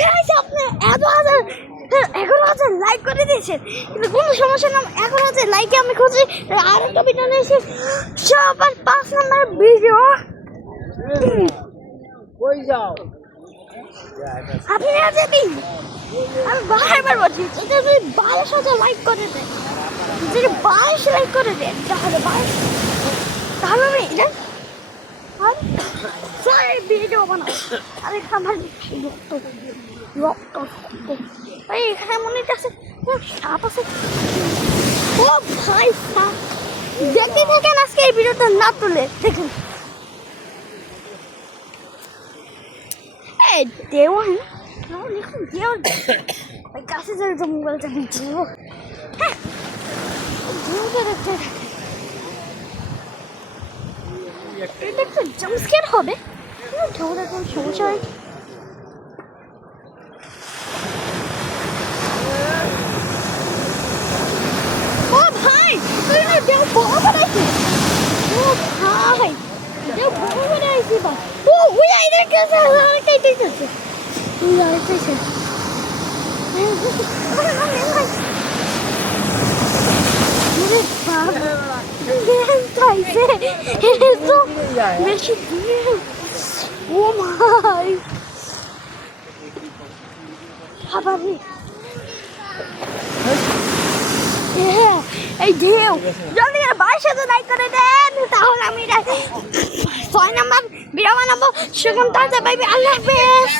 Guys আপনি 11,000 like করে দিয়েছেন, কিন্তু কোনো সমস্যা না। 11,000 লাইকে আমি খুঁজি আরেকটা ভিডিও নিয়েছি, সবার 5 নম্বর ভিডিও। কই যাও? আপনি যদি আমি বারবার বলছি যদি 22,000 লাইক করে দেন, যদি 22 লাইক করে দেন তাহলে 22 তাহলে আমি এটা ভিডিও বানাবো। আরে আমার রক্ত এই এখানে মনে হচ্ছে সাপ আছে। ও ভাই সাপ দেখতে থাকেন, আজকে এই ভিডিওটা না তুলে দেখুন। এই দেওয়ান দেখুন দেওয়ান ওই কাছে যাই তো মোবাইলটা দিচ্ছি। হ্যাঁ এটা একটা জাম্পস্কেয়ার হবে, ঝগড়া কোনো সমস্যা হয়। ও ভাই তুই না দেও বড় বানাইছিস। ও ভাই দেও বড় বানাইছিস বা। ও উড়াই রেখেছে আর কাইতেছে উড়াই রেখেছে। আরে বাবা গেম খাইছে এসো বেশি দিয়ে। ও ভাই হাবারি এই ঢেউ জলদি করে 22,000 লাইক করে দেন, তাহলে আমি 6 নম্বর ভিডিও বানাবো। সেখান থেকে পাইবে। আল্লাহ হাফেজ।